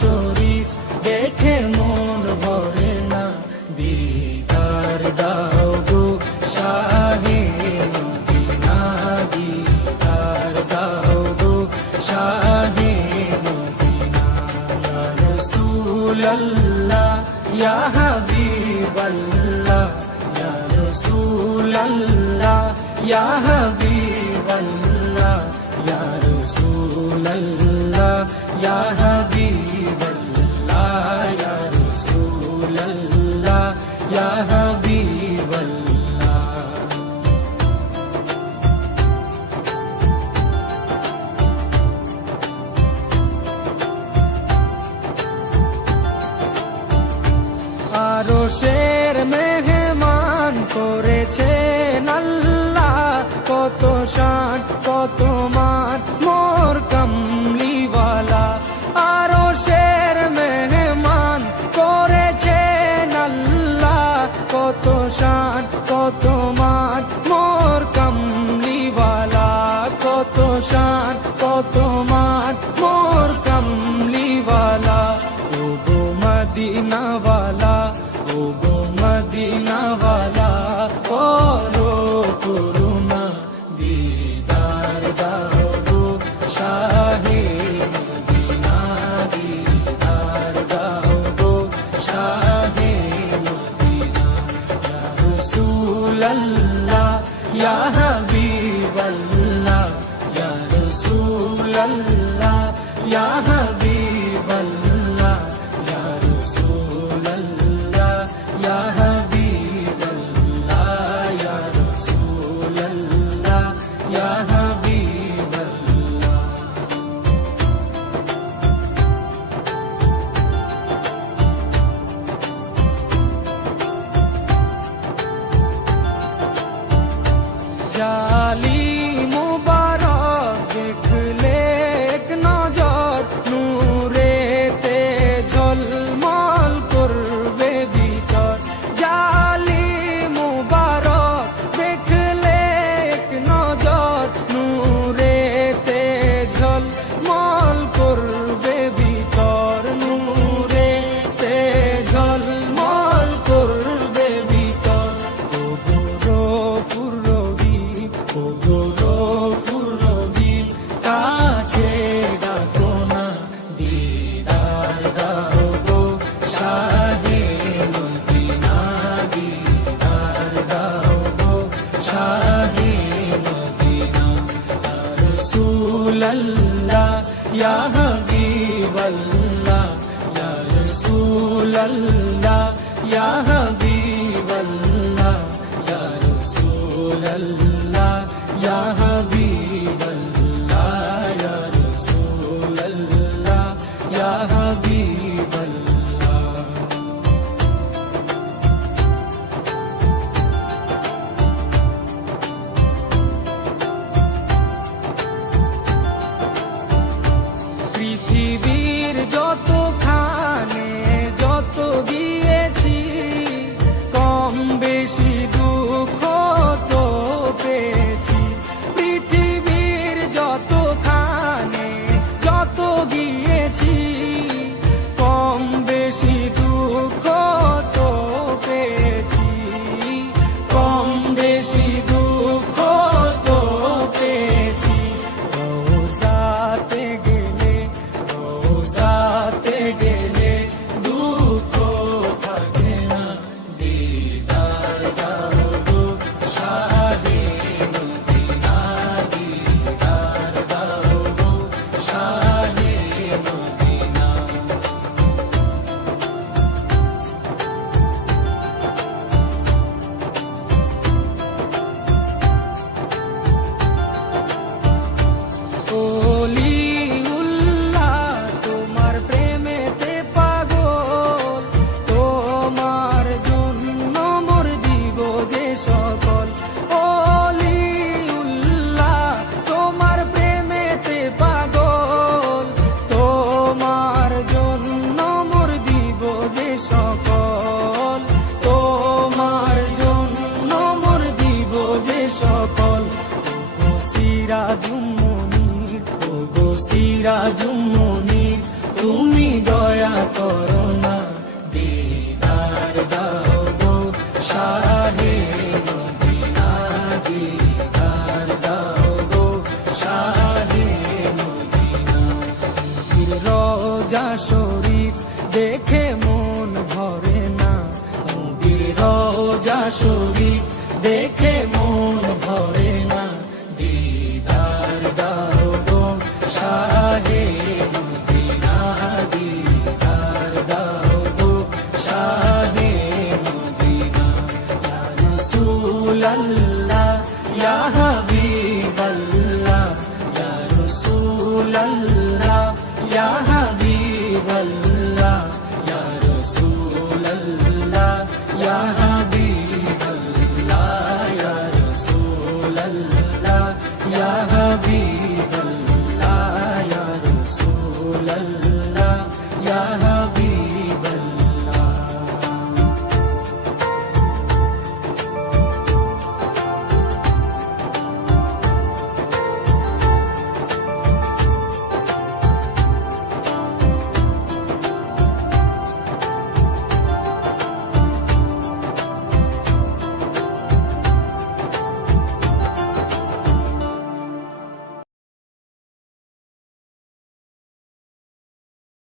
শরীফ দেখে মন ভরে না, দিদার দাও গো শাহে মদিনা, দিদার দাও গো শাহে মদিনা। ইয়া রাসূলাল্লাহ ইয়া হাবিবাল্লাহ, ইয়া রাসূলাল্লাহ ইয়া হাবিবাল্লাহ, ইয়া রাসূলাল্লাহ ইয়া হাবিবাল্লাহ, ইয়া রাসূলাল্লাহ ইয়া হাবিবাল্লাহ। আরশের মেহমান করেছেন আল্লাহ, কত শান কত মান মোর কামলিওয়ালা। আরশের মেহমান করেছেন আল্লাহ, কত শান কত মান মোর কামলিওয়ালা, কত শান কত মান মোর কামলিওয়ালা। ও গো মদিনাওয়ালা, ও গো মদিনাওয়ালা, করো করুণা, দিদার দাও গো শাহে মদিনা, দিদার দাও গো শাহে মদিনা। ইয়া রাসূলাল্লাহ ইয়া হাবিবাল্লাহ, ইয়া রাসূলাল্লাহ ইয়া হাবিবাল্লাহ, ইয়া রাসূলাল্লাহ ইয়া হাবিবাল্লাহ, ইয়া রাসূলাল্লাহ ইয়া হাবিবাল্লাহ। জালি মুবারক দেখলে এক নজর, নূরেতে ঝলমল করবে ভিতর। জালি মুবারক দেখলে এক নজর, নূরেতে ঝলমল করবে ভিতর, নূরেতে ঝলমল করবে ভিতর। ও গৌরবপুর রহিম, ও গৌরবপুর রহিম, কাছে ডাকো না, দিদার দাও গো শাহে মদিনা, দিদার দাও গো শাহে মদিনা। ইয়া রাসূলাল্লাহ ইয়া হাবিবাল্লাহ, ইয়া রাসূলাল্লাহ ইয়া হাবিবাল্লাহ, ইয়া রাসূলাল্লাহ ইয়া হাবিবাল্লাহ, ইয়া রাসূলাল্লাহ ইয়া হাবিবাল্লাহ। পৃথিবীর যতখানে যত দিয়েছি, কম বেশি দুঃখ তো পেয়েছি। পৃথিবীর যতখানে যত গিয়েছি, রোজা শরীফ দেখে মন ভরে না, নবীর রোজা শরীফ দেখে মন ভরে না। দিদার দাও গো শাহে মদিনা, দিদার দাও গো শাহে মদিনা। ইয়া রাসূলাল্লাহ ইয়া হাবিবাল্লাহ, ইয়া রাসূলাল্লাহ ইয়া হাবিবাল্লাহ, ইয়া রাসূলাল্লাহ ইয়া হাবিবাল্লাহ, ইয়া রাসূলাল্লাহ ইয়া হাবিবাল্লাহ, ইয়া রাসূলাল্লাহ ইয়া